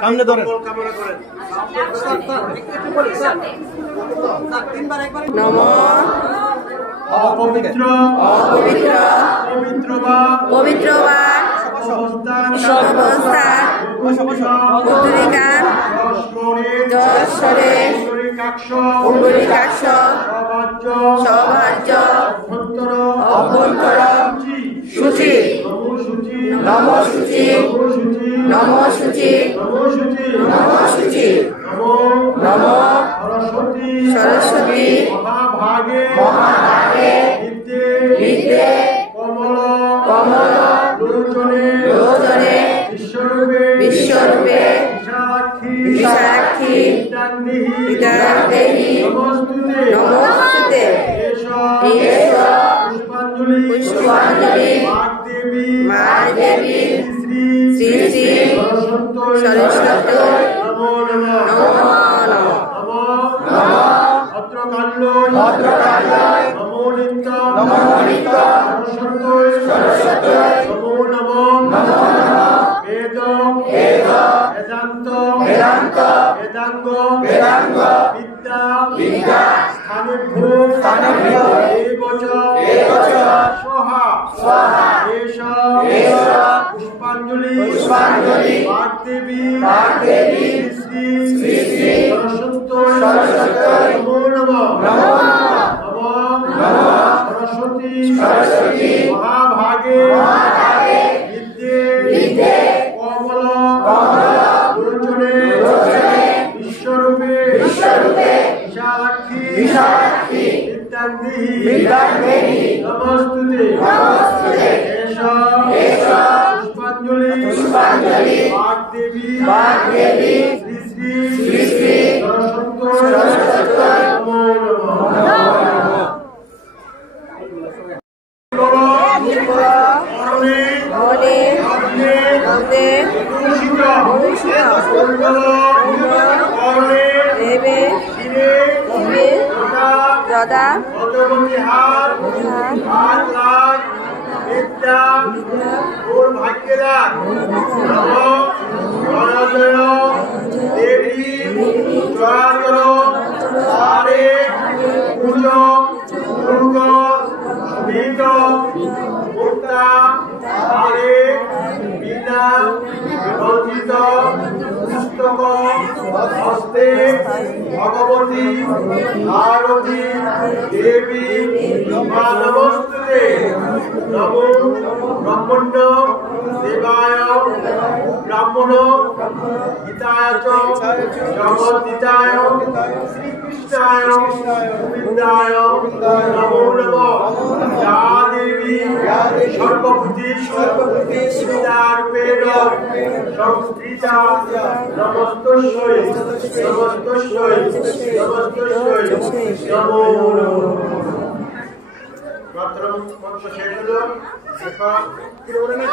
সামনে ধরেন। নমো অপবিত্র পবিত্রবান সর্বস্থান উত্তরিকান যশোরে পুণ্ডরীকাক্ষ সৌভার্য অভ্যন্তর শুচি নমশুচি নমশুচি নমশুচি নম সরস্বতী মহাভাগে বিদ্যে কমল লোচনে বিশ্বরূপে বিশালাক্ষী বিদ্যাদেহী নমস্তুতে এষ পুষ্পাঞ্জলি মাদেবী শ্রী শ্রী সরস্বতী নমো নমঃ ভদ্রকাল্যৈ নমো নিত্য সরস্বতী নমো নমঃ বেদান্ত বেদাঙ্গ বিদ্যা স্থানেভ্যো এবচ স্বাহা এষ পুষ্পাঞ্জলি বাগদেবী শ্রী শ্রী সরস্বতী নমো নমঃ সরস্বতী মহাভাগে বিদ্যে কমল লোচনে বিশ্বরূপে বিশালাক্ষী বিদ্যাদেহী নমস্তুতে এষ পুষ্পাঞ্জলি বাগদেবী শ্রী শ্রী সরস্বতী নমো নমঃ যদা বিদ্যা ওর ভাগ্যের দেবী জয়াচর পুজো দুর্গ বীজ মুক্তা বিনা রঞ্জিত পুস্তক হস্তে ভগবতী ভারতী দেবী মা নমস্তুতে নমো ব্রহ্মণ্য দেবায় ব্রাহ্মণ গীতায় জগদ্গীতায় শ্রীকৃষ্ণায় গোবিন্দায় নমো নমঃ যা দেবী সর্বভূতি বিদ্যারূপেণ সংস্থিতা নমস্তস্যৈ নমো নমঃ। মাত্র মন্ত্র শেষ হলো।